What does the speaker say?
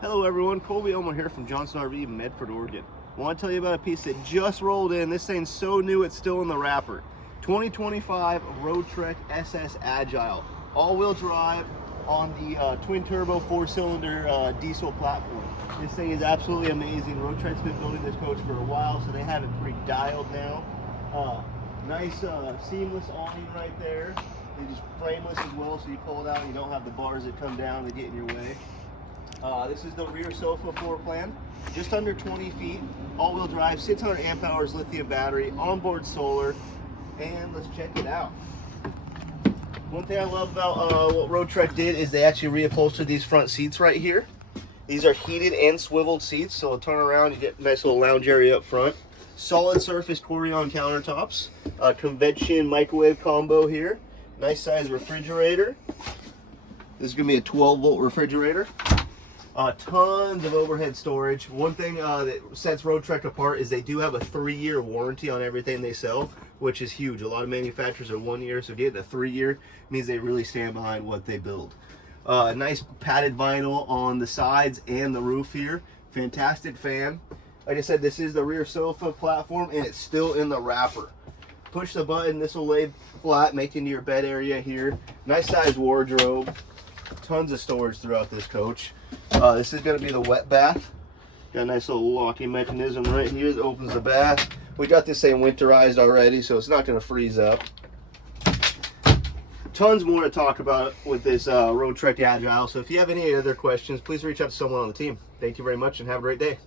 Hello everyone, Colby Elmer here from Johnson RV, Medford, Oregon. I want to tell you about a piece that just rolled in. This thing's so new it's still in the wrapper. 2025 Roadtrek SS Agile. All-wheel drive on the twin-turbo 4-cylinder diesel platform. This thing is absolutely amazing. Roadtrek's been building this coach for a while, so they have it pretty dialed now. Nice seamless awning right there. It is frameless as well, so you pull it out and you don't have the bars that come down that get in your way. This is the rear sofa floor plan, just under 20 feet, all-wheel drive, 600 amp hours lithium battery, onboard solar, and let's check it out. One thing I love about what Roadtrek did is they actually reupholstered these front seats right here. These are heated and swiveled seats, so it'll turn around, you get a nice little lounge area up front. Solid surface Corian countertops, convection microwave combo here, nice size refrigerator. This is going to be a 12-volt refrigerator. Tons of overhead storage. One thing that sets Roadtrek apart is they do have a 3-year warranty on everything they sell, which is huge. A lot of manufacturers are 1 year, so getting a 3-year means they really stand behind what they build. Nice padded vinyl on the sides and the roof here. Fantastic fan. Like I said, this is the rear sofa platform and it's still in the wrapper. Push the button, this will lay flat, make into your bed area here. Nice size wardrobe. Tons of storage throughout this coach. This is going to be the wet bath. Got a nice little locking mechanism right here that opens the bath. We got this thing winterized already, so it's not going to freeze up. Tons more to talk about with this Roadtrek Agile. So if you have any other questions, please reach out to someone on the team. Thank you very much and have a great day.